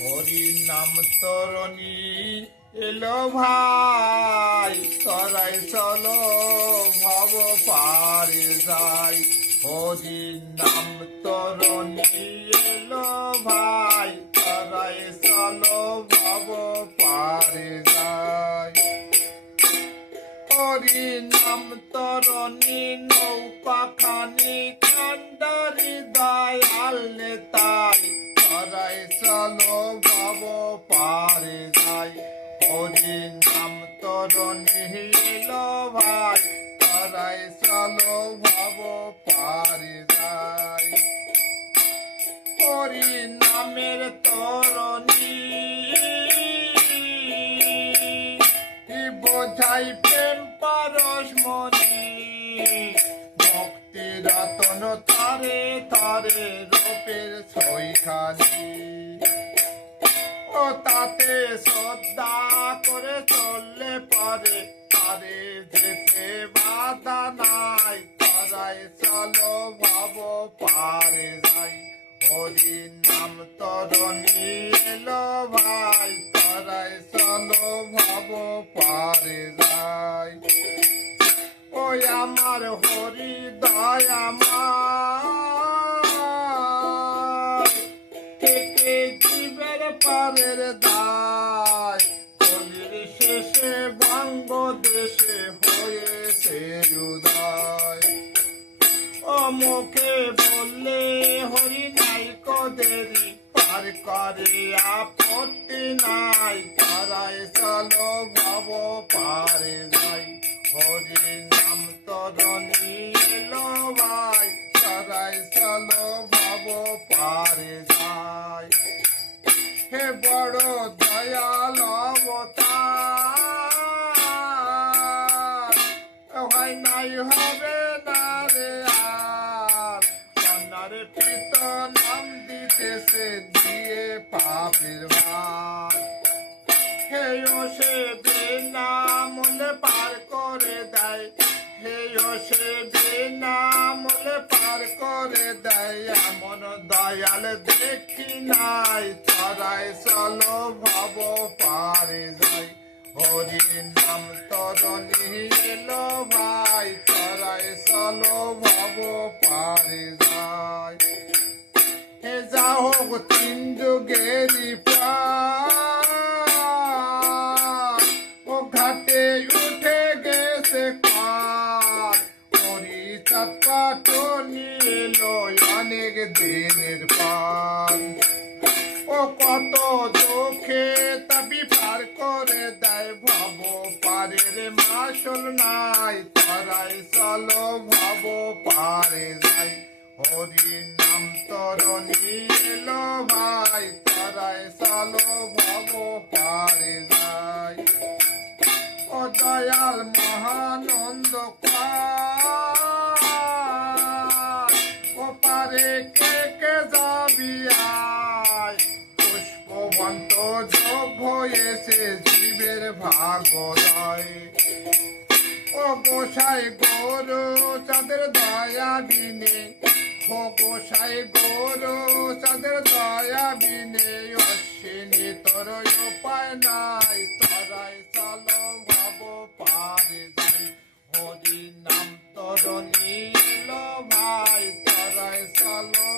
হরি নাম তরণী এলো ভাই, তরাই চলো ভব পারে যাই। হরি নাম তরণী এলো ভাই, তরাই চলো ভব পারে যাই। হরি নাম তরণী নৌকা খানি কান্ডারি দয়াল নেতাই, তরাই চলো ভব পারে যাই। হরি নাম তরণী এলো ভাই, তরাই চলো ভব পারে যাই। হরি নামের তরণী বোঝাই প্রেম পরশমণি, ভক্তি রতন তারে তারে রূপের ছয়খানি। ও তাতে শ্রদ্ধা করে চললে পারে, তারে যেতে বাধা নাই, তরাই চলো ভব পারে যাই। হরি নাম তরণী এলো ভাই, তরাই চলো ভব পারে যাই। ওই আমার হরি দয়াময়, থেকে জীবের পারের দায়, কলির শেষে বঙ্গদেশে হয়েছে উদয়। ও মুখে বললে হরি নাই কদেরি, পার করে আপত্তি নাই, তরাই চলো ভব পারে যাই। হরি নাম তরণী এলো ভাই, তরাই চলো ভব পারে যাই। হে বড় দয়াল অবতার, হয় নাই হবে না রে আর, কন্যারে পিত নাম দিতেছে দিয়ে পাপের ভার। হেয় সে বেনামলে পার করে দেয়, হেয় সে বেনামলে পার করে দেয়, এমন দয়াল দেখি নাই, তরাই চলো ভব পারে যাই। হরি নাম তরণী এলো ভাই, তরাই চলো ভব পারে যাই। হে যা হোক তিন যুগেরই প্রাণ, ও ঘাটে উঠে গেছে কার, হরি চাটনি এলো অনেক দিনের পান। ও কত দুঃখে তাবি পার করে দেয়, ভব পারের মাসল নাই, তরাই চলো ভব পারে যাই। হরি নাম তরণী এলো ভাই, তরাই চলো ভব পারে যাই। ও দয়াল মহানন্দ ও পারে কে কে যাবি আয়, পুষ্পবন্ত যোগ হয়েছে জীবের ভাগদয়। ও গোসাই গরু চাঁদের দয়া বিনে, ও গোসাই গরু চাঁদের দয়া বিনে, অশ্বিনী তোর উপায় নাই, তরাই চলো ভব পারে যাই। হরি নাম তরণী এলো ভাই, তরাই চলো